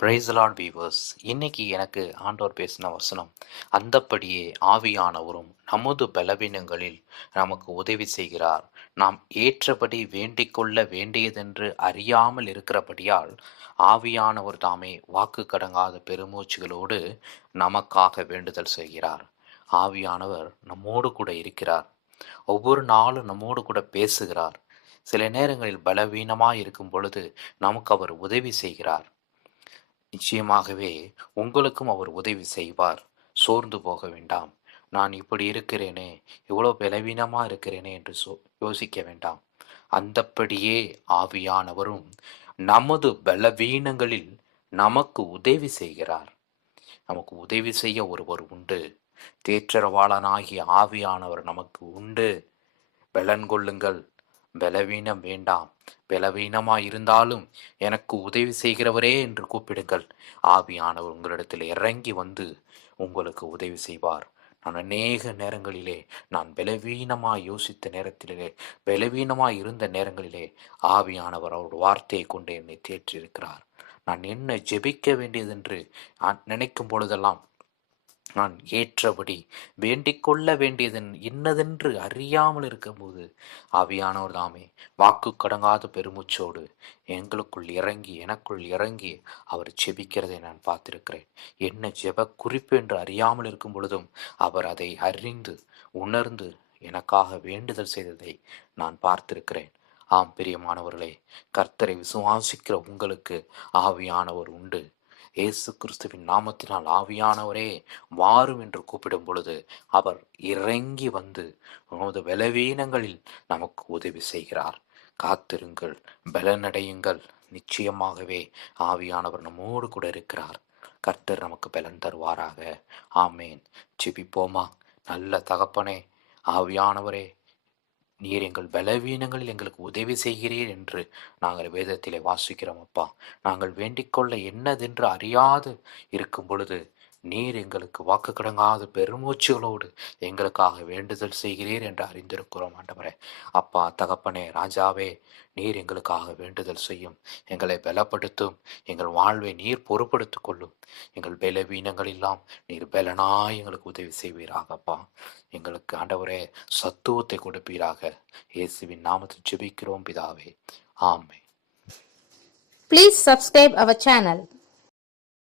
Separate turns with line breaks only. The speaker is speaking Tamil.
பிரைஸ் லார்ட் வீவர்ஸ் இன்னைக்கு எனக்கு ஆண்டோர் பேசின வசனம் அந்தப்படியே ஆவியானவரும் நமது பலவீனங்களில் நமக்கு உதவி செய்கிறார். நாம் ஏற்றபடி வேண்டிக்கொள்ள வேண்டியதென்று அறியாமல் இருக்கிறபடியால் ஆவியானவர் தாமே வாக்கு கடங்காத பெருமூச்சுகளோடு நமக்காக வேண்டுதல் செய்கிறார். ஆவியானவர் நம்மோடு கூட இருக்கிறார். ஒவ்வொரு நாளும் நம்மோடு கூட பேசுகிறார். சில நேரங்களில் பலவீனமாக இருக்கும் பொழுது நமக்கு அவர் உதவி செய்கிறார். நிச்சயமாகவே உங்களுக்கும் அவர் உதவி செய்வார். சோர்ந்து போக வேண்டாம். நான் இப்படி இருக்கிறேனே இவ்வளோ பலவீனமாக இருக்கிறேனே என்று சோ யோசிக்க வேண்டாம். அந்தப்படியே ஆவியானவரும் நமது பலவீனங்களில் நமக்கு உதவி செய்கிறார். நமக்கு உதவி செய்ய ஒருவர் உண்டு. தேற்றரவாளனாகிய ஆவியானவர் நமக்கு உண்டு. பலன் கொள்ளுங்கள். பலவீனம் வேண்டாம். பலவீனமாக இருந்தாலும் எனக்கு உதவி செய்கிறவரே என்று கூப்பிடுங்கள். ஆவியானவர் உங்களிடத்தில் இறங்கி வந்து உங்களுக்கு உதவி செய்வார். நான் அநேக நேரங்களிலே நான் பலவீனமாக யோசித்த நேரத்திலே பலவீனமாக இருந்த நேரங்களிலே ஆவியானவர் அவருடைய வார்த்தையை கொண்டு என்னை தேற்றியிருக்கிறார். நான் என்ன ஜெபிக்க வேண்டியதென்று நான் நினைக்கும் பொழுதெல்லாம் நான் ஏற்றபடி வேண்டிக் கொள்ள வேண்டியதன் இன்னதென்று அறியாமல் இருக்கும்போது ஆவியானவர் தாமே வாக்கு கடங்காத பெருமுச்சோடு எங்களுக்குள் இறங்கி எனக்குள் இறங்கி அவர் ஜெபிக்கிறதை நான் பார்த்திருக்கிறேன். என்ன ஜெப குறிப்பு என்று அறியாமல் இருக்கும் பொழுதும் அவர் அதை அறிந்து உணர்ந்து எனக்காக வேண்டுதல் செய்ததை நான் பார்த்திருக்கிறேன். ஆம் பிரியமானவர்களே கர்த்தரை விசுவாசிக்கிற உங்களுக்கு ஆவியானவர் உண்டு. இயேசு கிறிஸ்துவின் நாமத்தினால் ஆவியானவரே வாரும் என்று கூப்பிடும் பொழுது அவர் இறங்கி வந்து உமது பலவீனங்களில் நமக்கு உதவி செய்கிறார். காத்திருங்கள் பலனடையுங்கள். நிச்சயமாகவே ஆவியானவர் நம்மோடு கூட இருக்கிறார். கர்த்தர் நமக்கு பலன் தருவாராக. ஆமேன். ஜெபிப்போமா? நல்ல தகப்பனே ஆவியானவரே நீர் எங்கள் பலவீனங்களில் எங்களுக்கு உதவி செய்கிறீர் என்று நாங்கள் வேதத்திலே வாசிக்கிறோம் அப்பா. நாங்கள் வேண்டிக்கொள்ள என்னதென்று அறியாது இருக்கும் பொழுது நீர் எங்களுக்கு வாக்கு கிடங்காத பெருமூச்சுகளோடு எங்களுக்காக வேண்டுதல் செய்கிறீர் என்று அறிந்திருக்கிறோம் ஆண்டவரே. அப்பா தகப்பனே ராஜாவே நீர் எங்களுக்காக வேண்டுதல் செய்யும். எங்களை பலப்படுத்தும். எங்கள் வாழ்வை நீர் பொறுப்படுத்திக் கொள்ளும். எங்கள் பலவீனங்கள் எல்லாம் நீர் பலனாய் எங்களுக்கு உதவி செய்வீராக அப்பா எங்களுக்கு ஆண்டவரே சத்துவத்தை கொடுப்பீராக. இயேசுவின் நாமத்தில் ஜெபிக்கிறோம் பிதாவே. ஆமை
Please subscribe our channel.